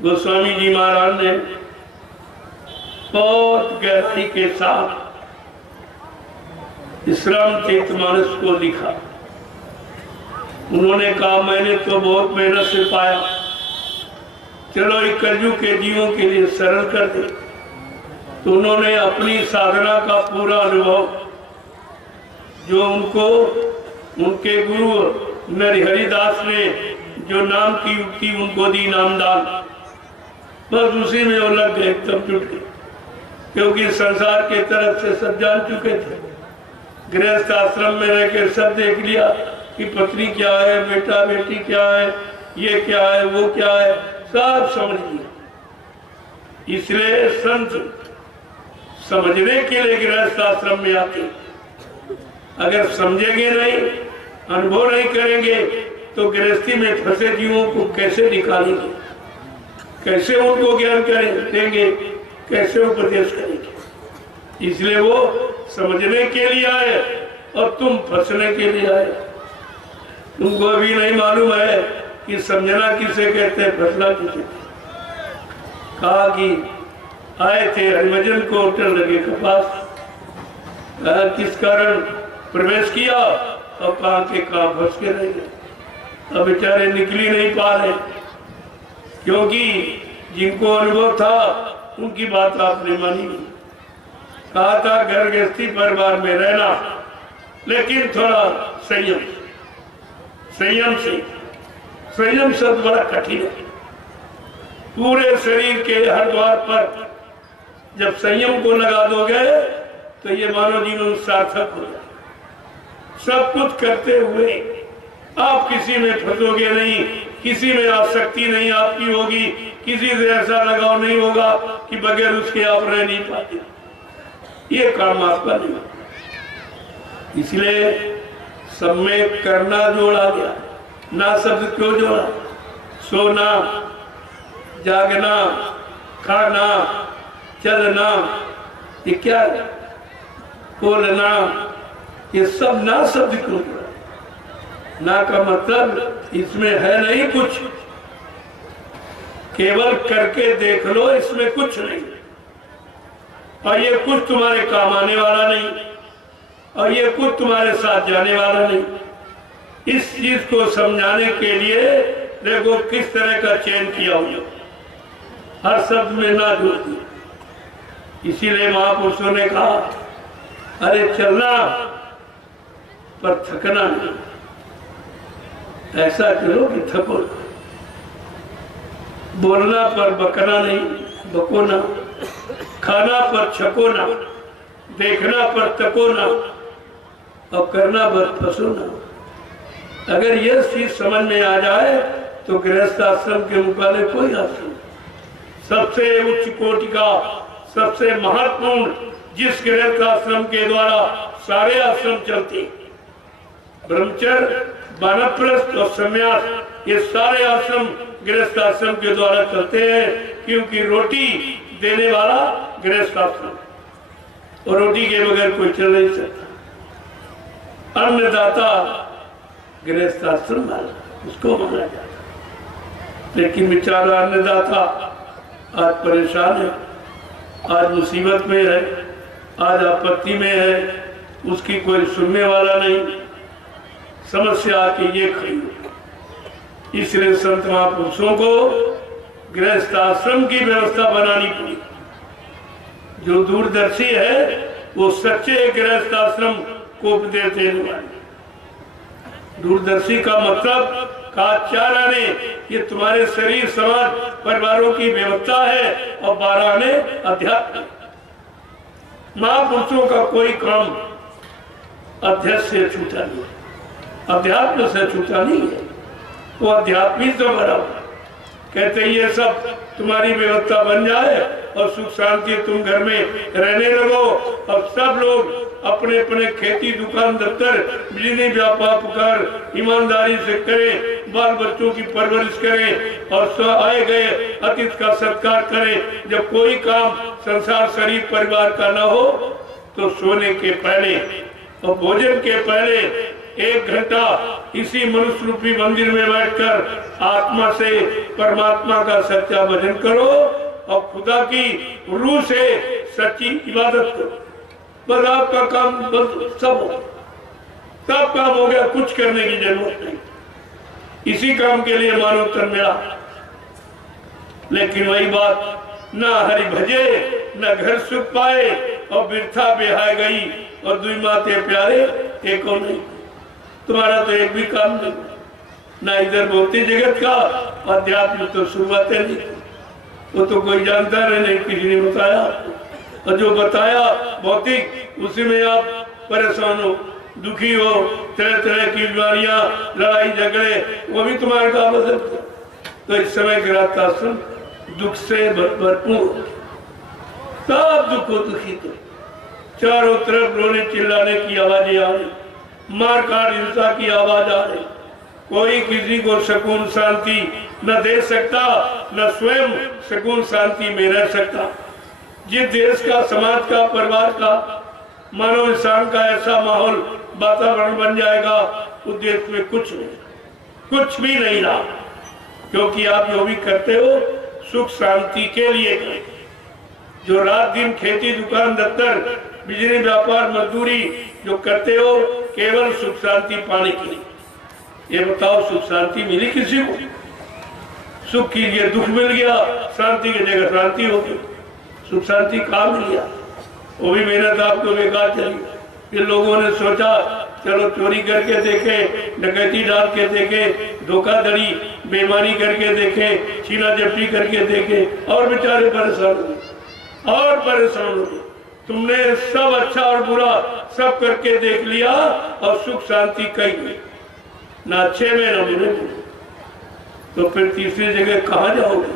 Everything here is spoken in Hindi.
गोस्वामी जी महाराज ने बहुत गहराई के साथ इस रामचरितमानस को लिखा। उन्होंने कहा मैंने तो बहुत मेहनत से पाया, चलो एक कलयुग के जीवों के लिए सरल कर दे। तो उन्होंने अपनी साधना का पूरा अनुभव जो उनको उनके गुरु नरहरिदास ने जो नाम की युक्ति उनको दी, नामदान, बस उसी में वो लग गए, एकदम जुट गए, क्योंकि संसार के तरफ से सब जान चुके थे। गृहस्थ आश्रम में रह के सब देख लिया कि पत्नी क्या है, बेटा बेटी क्या है, ये क्या है, वो क्या है, सब समझ लिया। इसलिए संत समझने के लिए गृहस्थ आश्रम में आते। अगर समझेंगे नहीं, अनुभव नहीं करेंगे, तो गृहस्थी में फंसे जीवों को कैसे निकालेंगे, कैसे उनको ज्ञान करें देंगे, कैसे उपदेश करेंगे। इसलिए वो समझने के लिए आए और तुम फंसने के लिए आए। तुमको अभी नहीं मालूम है कि समझना किसे कहते हैं, फंसना किसे। कहा कि आए थे हरिभजन को होटल लगे के पास, किस कारण प्रवेश किया और कहा के कहा फंस के रह गए। अब बेचारे निकली नहीं पा रहे, क्योंकि जिनको अनुभव था उनकी बात आपने मानी नहीं। कहा था घर गृहस्थी परिवार में रहना, लेकिन थोड़ा संयम, संयम से। संयम शब्द बड़ा कठिन है। पूरे शरीर के हर द्वार पर जब संयम को लगा दोगे तो ये मानव जीवन सार्थक हो जाए। सब कुछ करते हुए आप किसी में फंसोगे नहीं, किसी में आसक्ति नहीं आपकी होगी, किसी से ऐसा लगाव नहीं होगा कि बगैर उसके आप रह नहीं पाते। ये काम आपका नहीं। इसलिए सब में करना जोड़ा गया, ना शब्द क्यों जोड़ा? सोना, जागना, खाना, चलना, ये क्या है? बोलना, ये सब ना शब्द क्यों जोड़ा? ना का मतलब इसमें है नहीं कुछ, केवल करके देख लो, इसमें कुछ नहीं। और ये कुछ तुम्हारे काम आने वाला नहीं, और ये कुछ तुम्हारे साथ जाने वाला नहीं। इस चीज को समझाने के लिए देखो किस तरह का चयन किया हुआ, हर शब्द में ना जोड़ दिया। इसीलिए महापुरुषों ने कहा अरे चलना पर थकना नहीं, ऐसा करो कि थको ना। बोलना पर बकना नहीं, बको ना। खाना पर छको ना, देखना पर तको ना, और करना पर फंसो ना। अगर यह चीज समझ में आ जाए तो गृहस्थ आश्रम के मुकाबले कोई आश्रम, सबसे उच्च कोटि का, सबसे महत्वपूर्ण, जिस गृहस्थ आश्रम के द्वारा सारे आश्रम चलते, ब्रह्मचर्य, वानप्रस्थ और संन्यास, ये सारे आश्रम गृहस्थ आश्रम के द्वारा चलते हैं, क्योंकि रोटी देने वाला गृहस्थ आश्रम, और रोटी के बगैर कोई चल नहीं सकता। अन्नदाता गृहस्थ आश्रम वाला, उसको माना जाता। लेकिन बेचारा अन्नदाता आज परेशान है, आज मुसीबत में है, आज आपत्ति में है, उसकी कोई सुनने वाला नहीं, समस्या आके ये खड़ी हो। इसलिए संत महापुरुषों को गृहस्थ आश्रम की व्यवस्था बनानी पड़ी। जो दूरदर्शी है वो सच्चे गृहस्थ आश्रम को उपदेश देने वाले। दूरदर्शी का मतलब कहा 4 आने ये तुम्हारे शरीर, समाज, परिवारों की व्यवस्था है, और 12 आने अध्यात्म। महापुरुषों का कोई काम अध्यक्ष से छूटा नहीं, अध्यात्म से छूटा नहीं है। वो अध्यात्मी से भरा कहते ये सब तुम्हारी व्यवस्था बन जाए और सुख शांति तुम घर में रहने लगो, और सब लोग अपने अपने खेती, दुकान, दफ्तर, बिजली, व्यापार कर ईमानदारी से करें, बाल बच्चों की परवरिश करें, और आए गए अतिथि का सत्कार करें। जब कोई काम संसार, शरीर, परिवार का ना हो तो सोने के पहले और भोजन के पहले 1 घंटा इसी मनुष्य रूपी मंदिर में बैठकर आत्मा से परमात्मा का सच्चा भजन करो और खुदा की रूह से सच्ची इबादत करो। बस आपका काम सब काम हो गया, कुछ करने की जरूरत नहीं। इसी काम के लिए मानव तन मिला। लेकिन वही बात, ना हरि भजे न घर सुख पाए और बिरथा बेहाय गई और दुई माते प्यारे एक और नहीं। तुम्हारा तो एक भी काम नहीं, ना इधर भौतिक जगत का अध्यात्म तो शुरुआत नहीं, वो तो कोई जानता नहीं, किसी ने बताया। और जो बताया भौतिक, उसी में आप परेशान हो, दुखी हो, तरह तरह की बीमारियां, लड़ाई झगड़े, वो भी तुम्हारे काम बदल। तो इस समय गिराता सुन, दुख से भरपूर, सब दुखो दुखी। तो चारों तरफ रोने चिल्लाने की आवाजें आ रही, मार काट हिंसा की आवाज आ रही। कोई किसी को सुकून शांति न दे सकता, न स्वयं सुकून शांति में रह सकता। जिस देश का, समाज का, परिवार का, मानव इंसान का ऐसा माहौल वातावरण बन जाएगा, उस देश में कुछ नहीं, कुछ भी नहीं रहा। क्योंकि आप जो भी करते हो सुख शांति के लिए करते। जो रात दिन खेती, दुकान, दफ्तर, बिजली, व्यापार, मजदूरी जो करते हो, केवल सुख शांति पाने के लिए। ये बताओ, सुख शांति मिली किसी को? सुख की जगह दुख मिल गया, शांति की जगह शांति हो गई। सुख शांति कहाँ मिल गया? वो भी मेहनत आपको बेकार चली। ये लोगों ने सोचा चलो चोरी करके देखे, डकैती डाल के देखे, धोखाधड़ी बेईमानी करके देखे, छीना झपटी करके देखे, और बेचारे परेशान हुए और परेशान हुए। तुमने सब अच्छा और बुरा सब करके देख लिया और सुख शांति कहीं नहीं, ना अच्छे में ना बुरे में। तो फिर तीसरी जगह कहाँ जाओगे?